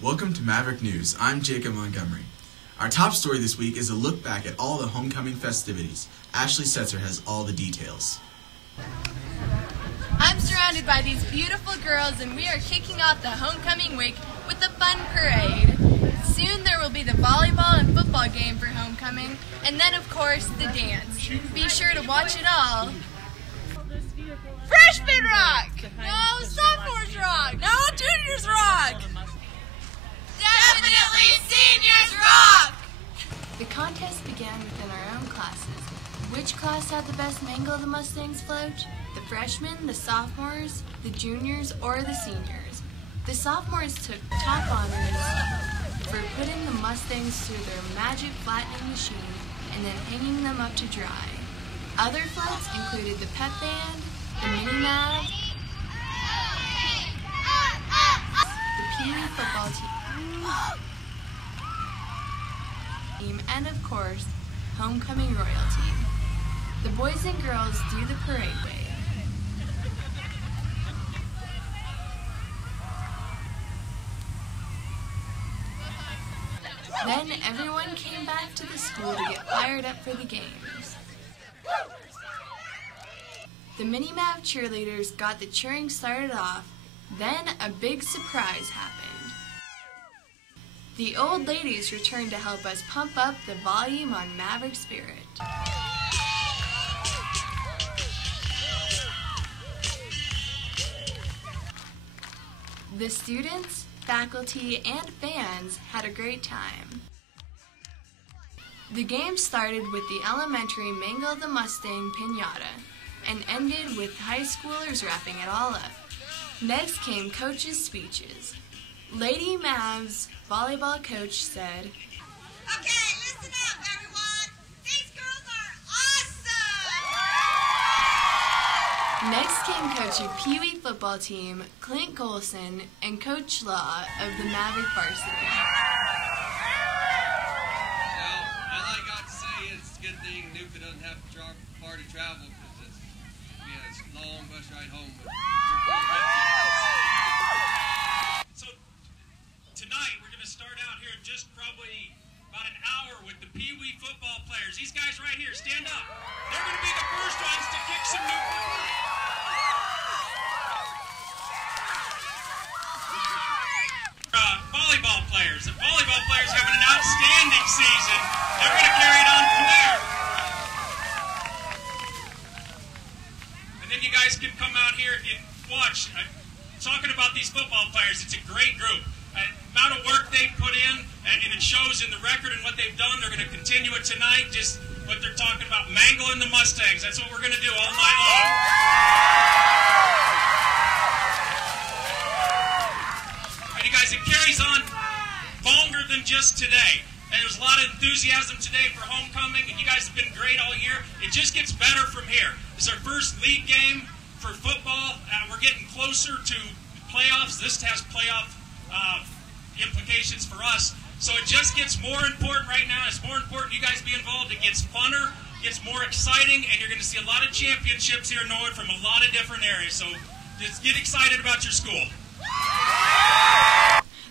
Welcome to Maverick News. I'm Jacob Montgomery. Our top story this week is a look back at all the homecoming festivities. Ashley Setzer has all the details. I'm surrounded by these beautiful girls, and we are kicking off the homecoming week with a fun parade. Soon there will be the volleyball and football game for homecoming, and then of course the dance. Be sure to watch it all. Freshmen rock! No, sophomores rock! No, juniors rock! Definitely seniors rock! The contest began within our own classes. Which class had the best Mangle of the Mustangs float? The freshmen, the sophomores, the juniors, or the seniors? The sophomores took top honors for putting the Mustangs through their magic flattening machine and then hanging them up to dry. Other floats included the pep band, the mini mag, the Pee Wee football team, and of course, homecoming royalty. The boys and girls do the parade wave. Then everyone came back to the school to get fired up for the games. The Mini-Mav cheerleaders got the cheering started off, then a big surprise happened. The old ladies returned to help us pump up the volume on Maverick Spirit. The students, faculty, and fans had a great time. The game started with the elementary Mangle the Mustang Pinata and ended with high schoolers wrapping it all up. Next came coaches' speeches. Lady Mav's volleyball coach said, "Okay, listen up, everyone. These girls are awesome!" Next came Coach of Pee Wee football team, Clint Colson, and Coach Law of the Maverick varsity. Well, all I got to say is it's a good thing Nuka doesn't have to far to travel because it's a long bus ride home. So tonight we're going to start out here in just probably about an hour with the Pee Wee football players. These guys right here, stand up. They're going to be the first ones to kick some new football. Volleyball players. The volleyball players having an outstanding season. They're going to carry it on from there. And then you guys can come out here and watch. Talking about these football players, it's a great group. The amount of work they put in, and it shows in the record and what they've done. They're going to continue it tonight, just what they're talking about, mangling the Mustangs. That's what we're going to do all night long. And you guys, it carries on longer than just today. And there's a lot of enthusiasm today for homecoming, and you guys have been great all year. It just gets better from here. This is our first league game for football. We're getting closer to playoffs. This has playoff implications for us. So it just gets more important right now. It's more important you guys be involved. It gets funner, gets more exciting, and you're going to see a lot of championships here in Norwood from a lot of different areas. So just get excited about your school.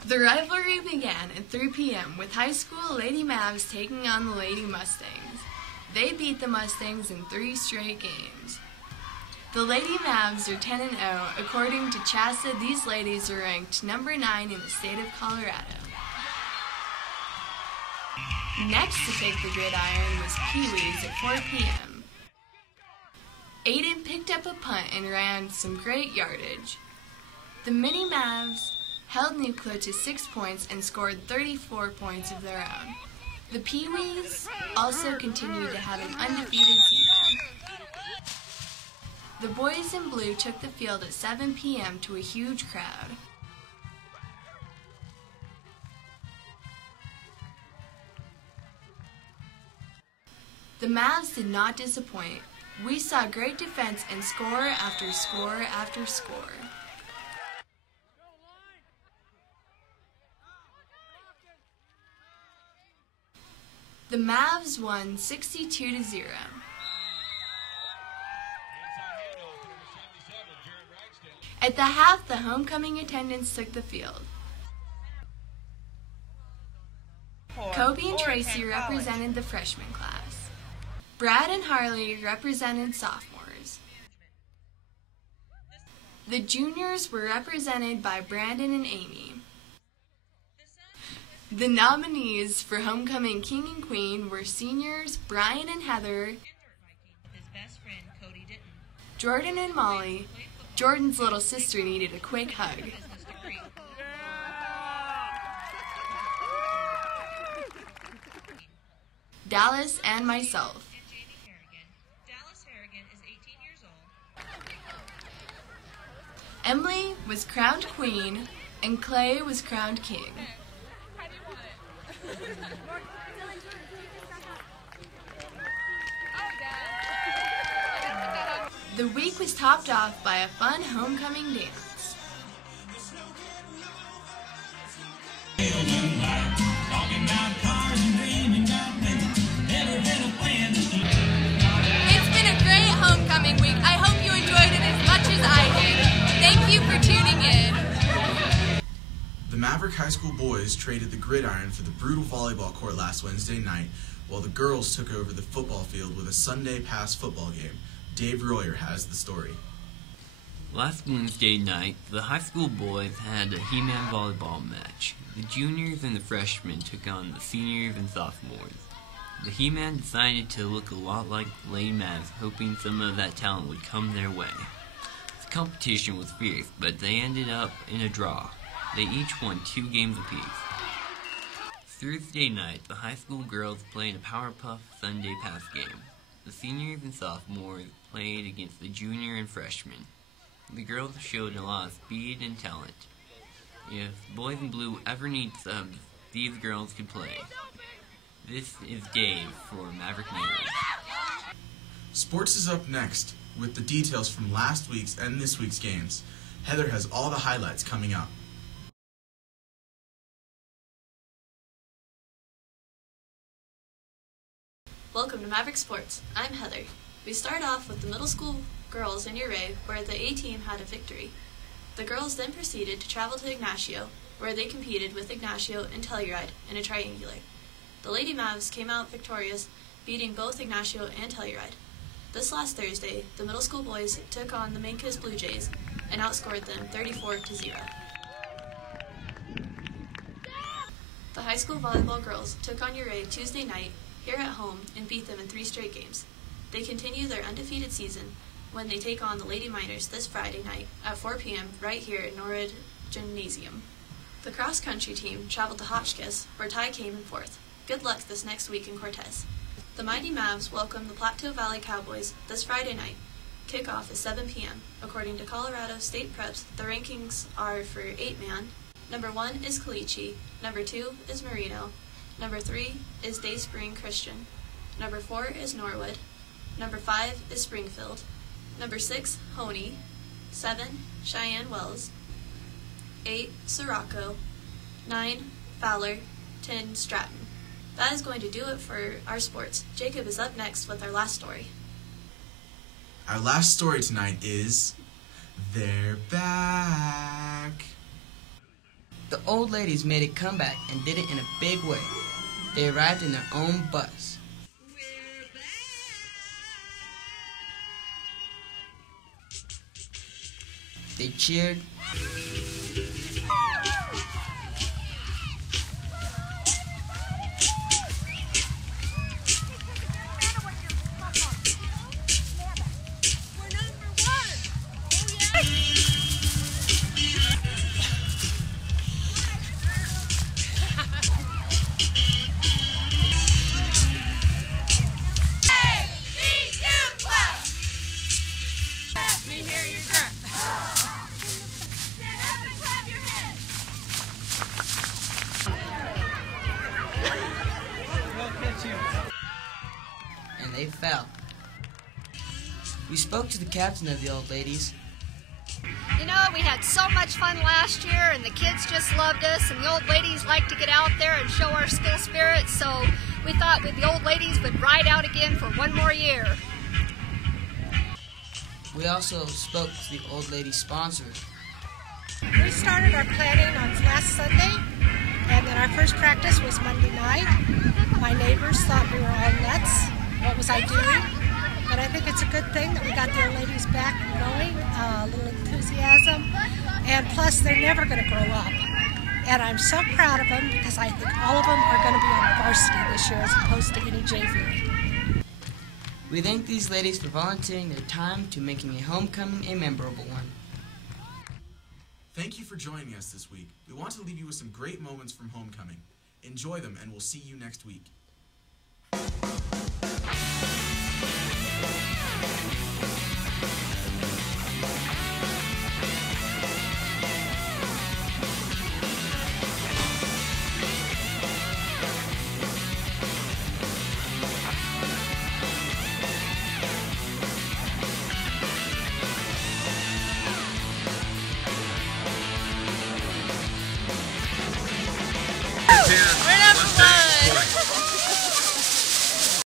The rivalry began at 3 p.m. with high school Lady Mavs taking on the Lady Mustangs. They beat the Mustangs in 3 straight games. The Lady Mavs are 10-0. According to CHSAA, these ladies are ranked number 9 in the state of Colorado. Next to take the gridiron was Pee Wee's at 4 p.m. Aiden picked up a punt and ran some great yardage. The Mini Mavs held Nuclear to 6 points and scored 34 points of their own. The Pee Wees also continued to have an undefeated season. The boys in blue took the field at 7 p.m. to a huge crowd. The Mavs did not disappoint. We saw great defense and score after score after score. The Mavs won 62-0. At the half, the homecoming attendants took the field. Kobe and Tracy represented the freshman class. Brad and Harley represented sophomores. The juniors were represented by Brandon and Amy. The nominees for Homecoming King and Queen were seniors Brian and Heather, Jordan and Molly. Jordan's little sister needed a quick hug. Dallas and myself. Emily was crowned queen and Clay was crowned king. The week was topped off by a fun homecoming dance. It's been a great homecoming week. I hope you enjoyed it as much as I did. Thank you for tuning in. The Maverick High School boys traded the gridiron for the brutal volleyball court last Wednesday night, while the girls took over the football field with a Sunday pass football game. Dave Royer has the story. Last Wednesday night, the high school boys had a He-Man volleyball match. The juniors and the freshmen took on the seniors and sophomores. The He-Man decided to look a lot like the Lady Mavs, hoping some of that talent would come their way. The competition was fierce, but they ended up in a draw. They each won 2 games apiece. Thursday night, the high school girls played a Powerpuff Sunday pass game. The seniors and sophomores played against the junior and freshmen. The girls showed a lot of speed and talent. If Boys in Blue ever need subs, these girls could play. This is Dave for Maverick News. Sports is up next with the details from last week's and this week's games. Heather has all the highlights coming up. Welcome to Maverick Sports. I'm Heather. We start off with the middle school girls in Uray, where the A team had a victory. The girls then proceeded to travel to Ignacio, where they competed with Ignacio and Telluride in a triangular. The Lady Mavs came out victorious, beating both Ignacio and Telluride. This last Thursday, the middle school boys took on the Mancos Blue Jays and outscored them 34-0. The high school volleyball girls took on Uray Tuesday night here at home and beat them in 3 straight games. They continue their undefeated season when they take on the Lady Miners this Friday night at 4 p.m. right here at Norwood Gymnasium. The cross-country team traveled to Hotchkiss, where Ty came in 4th. Good luck this next week in Cortez. The Mighty Mavs welcome the Plateau Valley Cowboys this Friday night. Kickoff is 7 p.m. According to Colorado State Preps, the rankings are for 8-man. Number 1 is Caliche. Number 2 is Marino. Number 3 is Dayspring Christian. Number 4 is Norwood. Number 5 is Springfield. Number 6, Honey. 7, Cheyenne Wells. 8, Sirocco. 9, Fowler. 10, Stratton. That is going to do it for our sports. Jacob is up next with our last story. Our last story tonight is They're Back. The old ladies made a comeback and did it in a big way. They arrived in their own bus. They cheered. And they fell. We spoke to the captain of the old ladies. You know, we had so much fun last year, and the kids just loved us, and the old ladies like to get out there and show our skill spirit, so we thought the old ladies would ride out again for one more year. We also spoke to the old lady sponsors. We started our planning on last Sunday, and then And our first practice was Monday night. My neighbors thought we were all nuts. What was I doing? But I think it's a good thing that we got the old ladies back and going, a little enthusiasm. And plus, they're never going to grow up. And I'm so proud of them because I think all of them are going to be on varsity this year as opposed to any JV. We thank these ladies for volunteering their time to making a homecoming a memorable one. Thank you for joining us this week. We want to leave you with some great moments from homecoming. Enjoy them, and we'll see you next week.